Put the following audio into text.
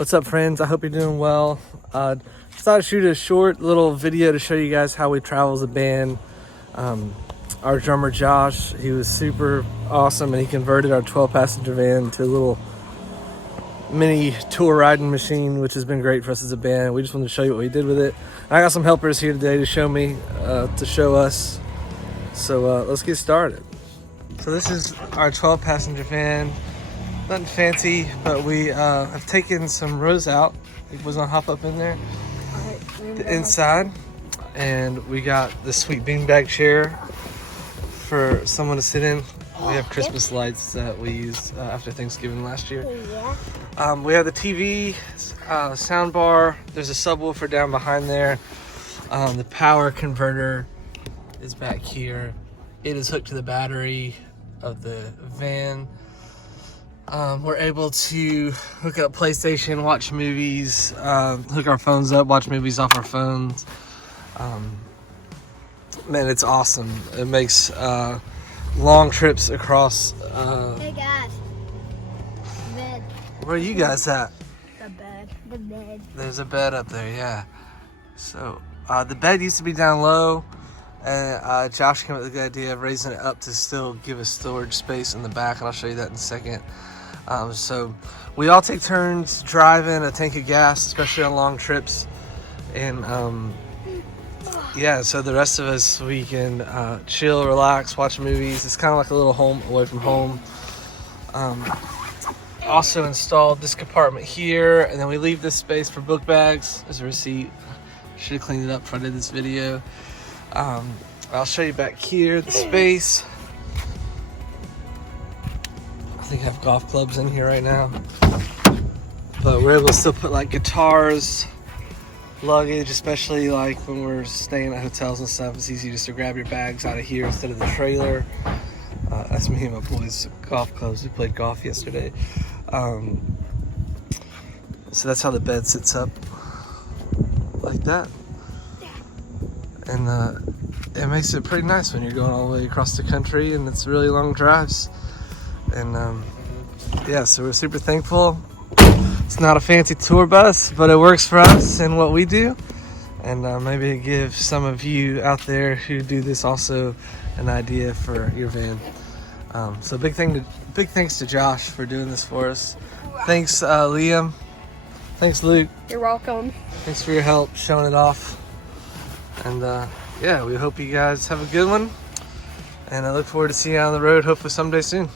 What's up, friends? I hope you're doing well. Just thought I'd shoot a short little video to show you guys how we travel as a band. Our drummer Josh, he was super awesome, and he converted our 12-passenger van to a little mini tour riding machine, which has been great for us as a band. We just wanted to show you what we did with it. I got some helpers here today to show us. So let's get started. So this is our 12-passenger van. Nothing fancy, but we have taken some rows out. You boys want to hop up in there? The inside. And we got this sweet beanbag chair for someone to sit in. We have Christmas lights that we used after Thanksgiving last year. We have the TV, sound bar. There's a subwoofer down behind there. The power converter is back here. It is hooked to the battery of the van. We're able to hook up PlayStation, watch movies, hook our phones up, watch movies off our phones. Man, it's awesome. It makes long trips across. Hey guys, bed. Where are you guys at? The bed. There's a bed up there, yeah. So the bed used to be down low, and Josh came up with the good idea of raising it up to still give us storage space in the back, and I'll show you that in a second. So we all take turns driving a tank of gas, especially on long trips. And yeah, so the rest of us, we can chill, relax, watch movies. It's kind of like a little home away from home. Also installed this compartment here, and then we leave this space for book bags as a receipt. Should have cleaned it up before I did this video. I'll show you back here, the space. I think I have golf clubs in here right now, but we're able to still put like guitars, luggage, especially like when we're staying at hotels and stuff. It's easy just to grab your bags out of here instead of the trailer. That's me and my boys' golf clubs. We played golf yesterday. So that's how the bed sits up, like that. And it makes it pretty nice when you're going all the way across the country and it's really long drives. And yeah, so we're super thankful. It's not a fancy tour bus, but it works for us and what we do. And maybe give some of you out there who do this also an idea for your van. So big thanks to Josh for doing this for us. Thanks Liam. Thanks Luke. You're welcome. Thanks for your help showing it off. And yeah, we hope you guys have a good one. And I look forward to seeing you on the road hopefully someday soon.